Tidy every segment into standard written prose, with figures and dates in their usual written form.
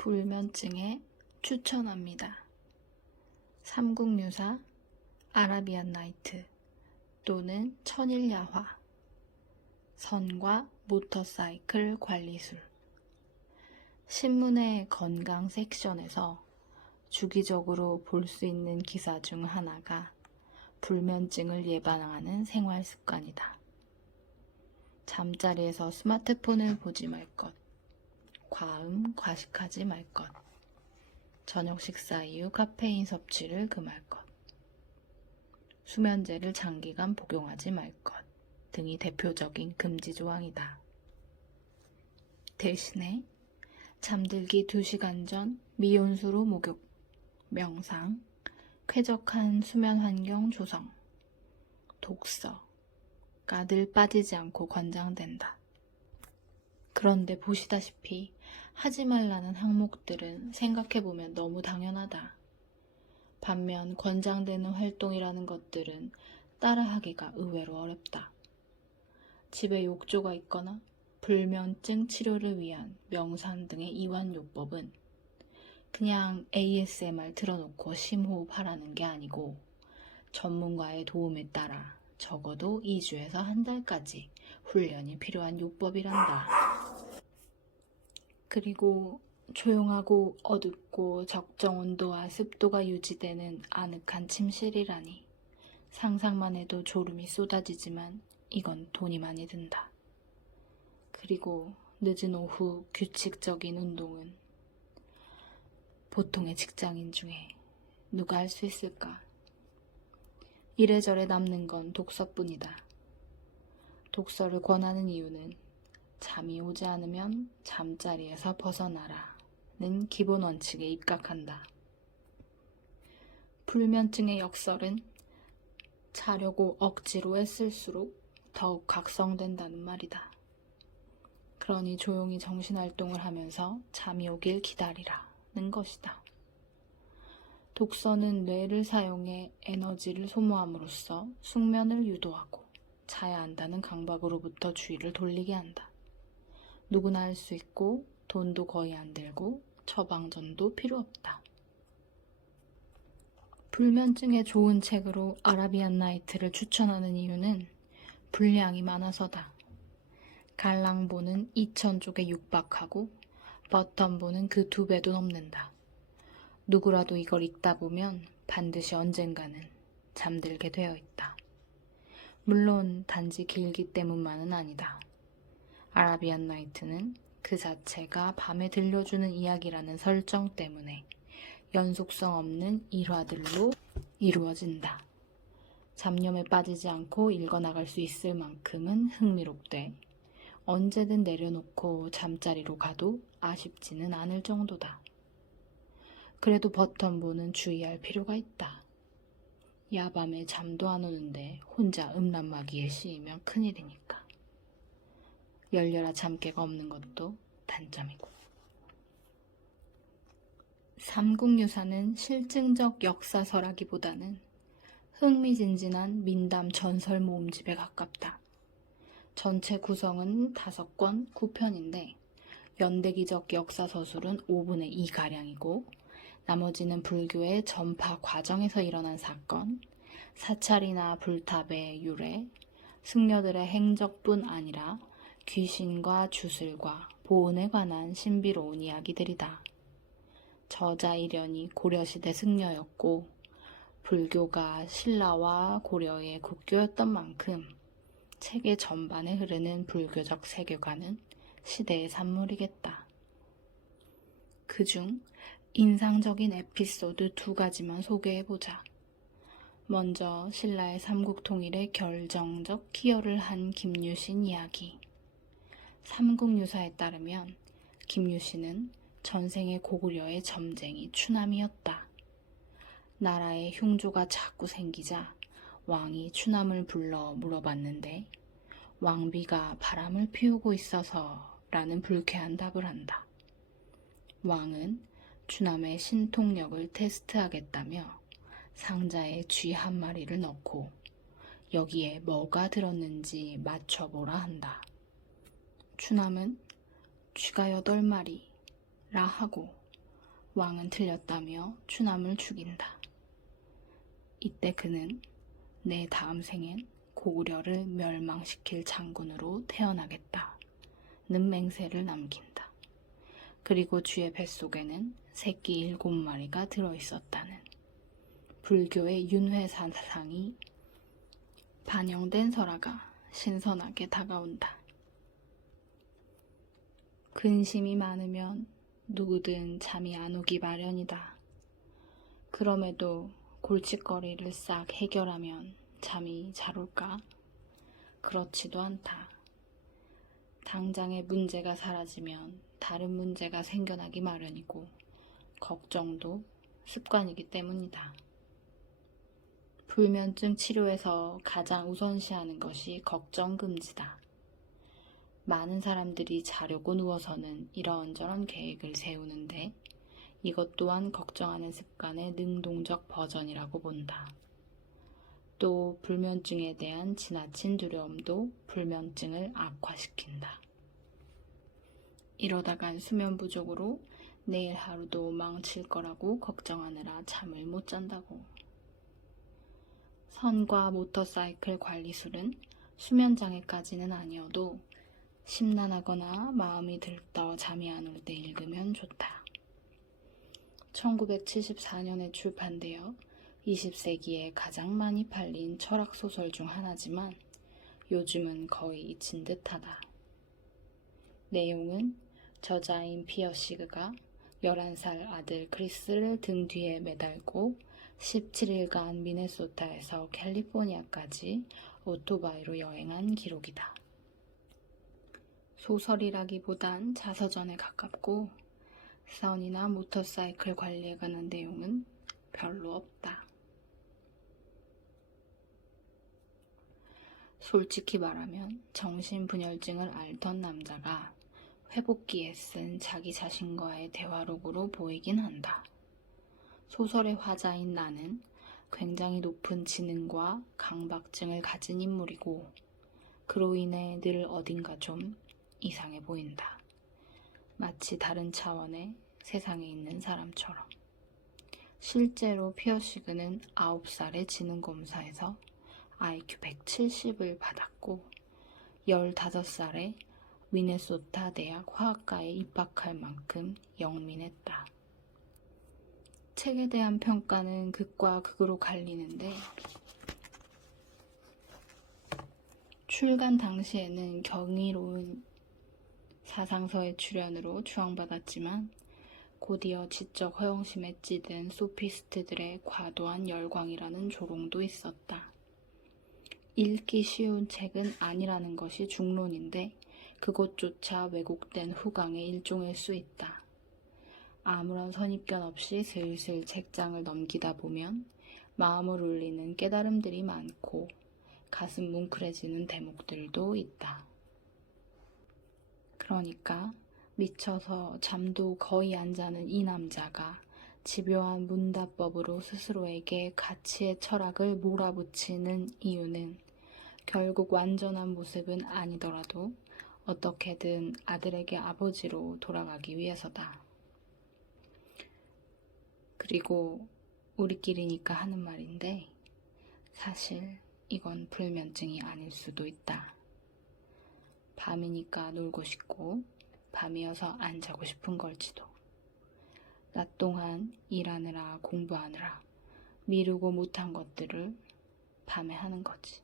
불면증에 추천합니다. 삼국유사, 아라비안 나이트 또는 천일야화, 선과 모터사이클 관리술. 신문의 건강 섹션에서 주기적으로 볼 수 있는 기사 중 하나가 불면증을 예방하는 생활 습관이다. 잠자리에서 스마트폰을 보지 말 것, 과음, 과식하지 말 것, 저녁 식사 이후 카페인 섭취를 금할 것, 수면제를 장기간 복용하지 말 것 등이 대표적인 금지 조항이다. 대신에 잠들기 2시간 전 미온수로 목욕, 명상, 쾌적한 수면 환경 조성, 독서가 늘 빠지지 않고 권장된다. 그런데 보시다시피 하지 말라는 항목들은 생각해보면 너무 당연하다. 반면 권장되는 활동이라는 것들은 따라하기가 의외로 어렵다. 집에 욕조가 있거나 불면증 치료를 위한 명상 등의 이완요법은 그냥 ASMR 틀어놓고 심호흡하라는 게 아니고 전문가의 도움에 따라 적어도 2주에서 한 달까지 훈련이 필요한 요법이란다. 그리고 조용하고 어둡고 적정 온도와 습도가 유지되는 아늑한 침실이라니 상상만 해도 졸음이 쏟아지지만 이건 돈이 많이 든다. 그리고 늦은 오후 규칙적인 운동은 보통의 직장인 중에 누가 할 수 있을까? 이래저래 남는 건 독서뿐이다. 독서를 권하는 이유는 잠이 오지 않으면 잠자리에서 벗어나라는 기본 원칙에 입각한다. 불면증의 역설은 자려고 억지로 애쓸수록 더욱 각성된다는 말이다. 그러니 조용히 정신활동을 하면서 잠이 오길 기다리라는 것이다. 독서는 뇌를 사용해 에너지를 소모함으로써 숙면을 유도하고 자야 한다는 강박으로부터 주의를 돌리게 한다. 누구나 할 수 있고 돈도 거의 안 들고 처방전도 필요 없다. 불면증에 좋은 책으로 아라비안 나이트를 추천하는 이유는 분량이 많아서다. 갈랑보는 2000쪽에 육박하고 버턴보는 그 2배도 넘는다. 누구라도 이걸 읽다 보면 반드시 언젠가는 잠들게 되어 있다. 물론 단지 길기 때문만은 아니다. 아라비안 나이트는 그 자체가 밤에 들려주는 이야기라는 설정 때문에 연속성 없는 일화들로 이루어진다. 잡념에 빠지지 않고 읽어나갈 수 있을 만큼은 흥미롭되 언제든 내려놓고 잠자리로 가도 아쉽지는 않을 정도다. 그래도 버턴보는 주의할 필요가 있다. 야밤에 잠도 안 오는데 혼자 음란마귀에 씌이면 큰일이니까. 열려라 잠깨가 없는 것도 단점이고. 삼국유사는 실증적 역사서라기보다는 흥미진진한 민담 전설 모음집에 가깝다. 전체 구성은 5권 9편인데 연대기적 역사서술은 5분의 2가량이고 나머지는 불교의 전파 과정에서 일어난 사건, 사찰이나 불탑의 유래, 승려들의 행적뿐 아니라 귀신과 주술과 보온에 관한 신비로운 이야기들이다. 저자 일련이 고려시대 승려였고 불교가 신라와 고려의 국교였던 만큼 책의 전반에 흐르는 불교적 세계관은 시대의 산물이겠다. 그중 인상적인 에피소드 2가지만 소개해보자. 먼저 신라의 삼국통일에 결정적 기여를 한 김유신 이야기. 삼국유사에 따르면 김유신은 전생의 고구려의 점쟁이 추남이었다. 나라에 흉조가 자꾸 생기자 왕이 추남을 불러 물어봤는데 왕비가 바람을 피우고 있어서 라는 불쾌한 답을 한다. 왕은 추남의 신통력을 테스트하겠다며 상자에 쥐 1마리를 넣고 여기에 뭐가 들었는지 맞춰보라 한다. 추남은 쥐가 8마리라 하고 왕은 틀렸다며 추남을 죽인다. 이때 그는 내 다음 생엔 고구려를 멸망시킬 장군으로 태어나겠다는 맹세를 남긴다. 그리고 쥐의 뱃속에는 새끼 7마리가 들어있었다는 불교의 윤회사 사상이 반영된 설화가 신선하게 다가온다. 근심이 많으면 누구든 잠이 안 오기 마련이다. 그럼에도 골칫거리를 싹 해결하면 잠이 잘 올까? 그렇지도 않다. 당장의 문제가 사라지면 다른 문제가 생겨나기 마련이고 걱정도 습관이기 때문이다. 불면증 치료에서 가장 우선시하는 것이 걱정 금지다. 많은 사람들이 자려고 누워서는 이런저런 계획을 세우는데 이것 또한 걱정하는 습관의 능동적 버전이라고 본다. 또 불면증에 대한 지나친 두려움도 불면증을 악화시킨다. 이러다간 수면 부족으로 내일 하루도 망칠 거라고 걱정하느라 잠을 못 잔다고. 선과 모터사이클 관리술은 수면장애까지는 아니어도 심란하거나 마음이 들떠 잠이 안 올 때 읽으면 좋다. 1974년에 출판되어 20세기에 가장 많이 팔린 철학소설 중 하나지만 요즘은 거의 잊힌 듯하다. 내용은 저자인 피어 시그가 11살 아들 크리스를 등 뒤에 매달고 17일간 미네소타에서 캘리포니아까지 오토바이로 여행한 기록이다. 소설이라기보단 자서전에 가깝고 선이나 모터사이클 관리에 관한 내용은 별로 없다. 솔직히 말하면 정신분열증을 앓던 남자가 회복기에 쓴 자기 자신과의 대화록으로 보이긴 한다. 소설의 화자인 나는 굉장히 높은 지능과 강박증을 가진 인물이고 그로 인해 늘 어딘가 좀 이상해 보인다. 마치 다른 차원의 세상에 있는 사람처럼. 실제로 피어시그는 9살의 지능검사에서 IQ 170을 받았고 15살에 미네소타 대학 화학과에 입학할 만큼 영민했다. 책에 대한 평가는 극과 극으로 갈리는데 출간 당시에는 경이로운 사상서의 출연으로 추앙받았지만 곧이어 지적 허영심에 찌든 소피스트들의 과도한 열광이라는 조롱도 있었다. 읽기 쉬운 책은 아니라는 것이 중론인데 그것조차 왜곡된 후광의 일종일 수 있다. 아무런 선입견 없이 슬슬 책장을 넘기다 보면 마음을 울리는 깨달음들이 많고 가슴 뭉클해지는 대목들도 있다. 그러니까 미쳐서 잠도 거의 안 자는 이 남자가 집요한 문답법으로 스스로에게 가치의 철학을 몰아붙이는 이유는 결국 완전한 모습은 아니더라도 어떻게든 아들에게 아버지로 돌아가기 위해서다. 그리고 우리끼리니까 하는 말인데 사실 이건 불면증이 아닐 수도 있다. 밤이니까 놀고 싶고 밤이어서 안 자고 싶은 걸지도. 낮 동안 일하느라 공부하느라 미루고 못한 것들을 밤에 하는 거지.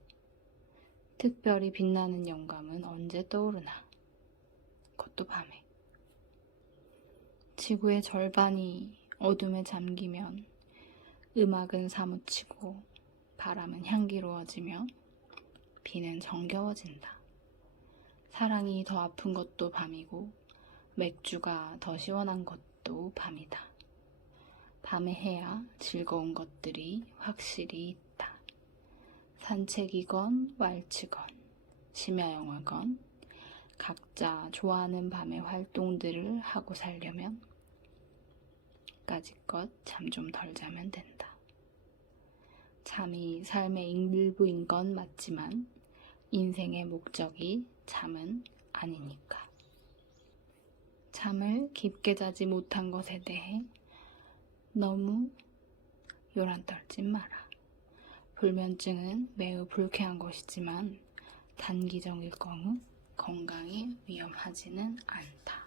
특별히 빛나는 영감은 언제 떠오르나? 그것도 밤에. 지구의 절반이 어둠에 잠기면 음악은 사무치고 바람은 향기로워지며 비는 정겨워진다. 사랑이 더 아픈 것도 밤이고 맥주가 더 시원한 것도 밤이다. 밤에 해야 즐거운 것들이 확실히 있다. 산책이건 왈츠건 심야영화건 각자 좋아하는 밤의 활동들을 하고 살려면 까짓것 잠 좀 덜 자면 된다. 잠이 삶의 일부인 건 맞지만 인생의 목적이 잠은 아니니까. 잠을 깊게 자지 못한 것에 대해 너무 요란 떨지 마라. 불면증은 매우 불쾌한 것이지만 단기적일 경우 건강에 위험하지는 않다.